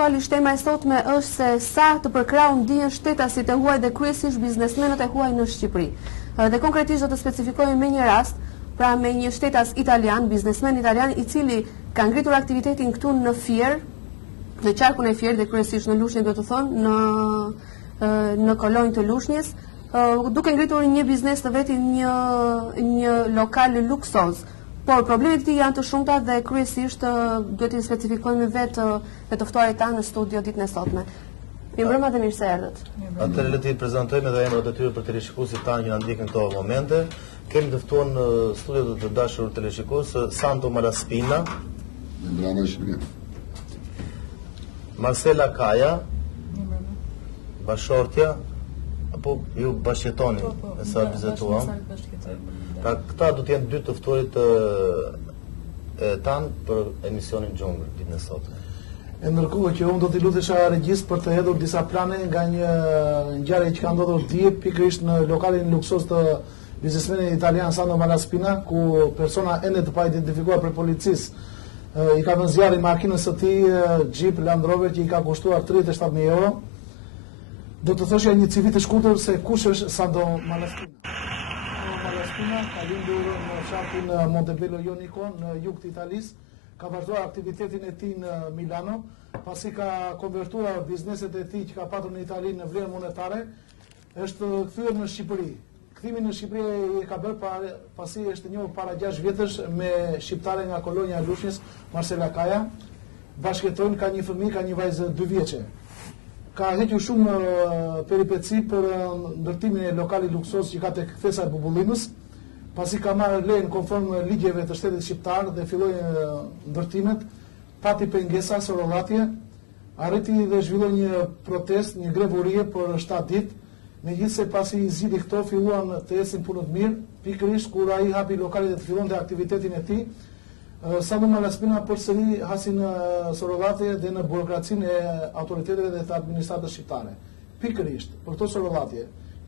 aktualisht tema e sotme është se sa të përkrau ndihen shtetasit e huaj dhe kryesisht biznesmenët e huaj në Shqipëri. Dhe konkretisht do të specifikojmë me një rast, pra me një shtetas italian, biznesmen italian i cili ka ngritur aktivitetin këtu në Fier, në qarkun e Fier dhe kryesisht në Lushnjë, do të thonë në kolonjë të Lushnjës, duke ngritur një biznes të veti, një lokal luksoz. Por problemet ti janë të shumta dhe kryesisht do t'i specifikojmë vetë të ftuarit tanë në studio ditën e sotme. Mirëmbrëma dhe mirë se erdhët. Atëherë le të prezantojmë edhe emrat e tyre për teleshikuesit tanë që na ndjekin këto momente. Kemi të ftuar në studio të dashur teleshikues Santo Malaspina, Marcela Kaja, Bashortja, apo ju bashkëtoni e sa vizetuam. Pra këta do të jenë dy të ftuarit tanë për emisionin Xhungël ditën e sotme. Ndërkohë që unë do t'i lutesha regjist për të hedhur disa plane nga një ngjarje që ka ndodhur dje pikërisht në lokalin luksoz të biznesmenit italian Santo Malaspina, ku persona ende të pa identifikuar për policisë i ka vënë zjarri makinës së tij Jeep Land Rover që i ka kushtuar 37.000 euro. Do të thoshja një CV të shkurtër se kush është Santo Malaspina. Ka lindur në fshatin Montebello Ionico në jug të Italisë, ka vazhduar aktivitetin e tij në Milano, pasi ka konvertuar bizneset e tij që ka patur në Itali në vlerë monetare, është kthyer në Shqipëri. Kthimi në Shqipëri e ka bërë pasi është njohur para 6 vjetësh me shqiptare nga kolonja e Lushnjës, Marcela Kaja. Bashkëtojnë, ka një fëmijë, ka një vajzë 2 vjeçe. Ka hequr shumë peripeci për ndërtimin e lokalit luksoz që ka tek kthesa e Bubullimës, pasi ka marrë lejen konform ligjeve të shtetit shqiptar dhe filloi ndërtimet, pati pengesa, sorollatje, arriti dhe zhvilloi një protestë, një grevurie për 7 ditë, megjithëse pasi i zgjidhi këto filluan të ecin punët mirë, pikërisht kur ai hapi lokalet dhe të fillonte aktivitetin e tij. Santo Malaspina përsëri hasi në sorollatje dhe në burokracinë e autoriteteve dhe të administratës shqiptare. Pikërisht për këto sorollatje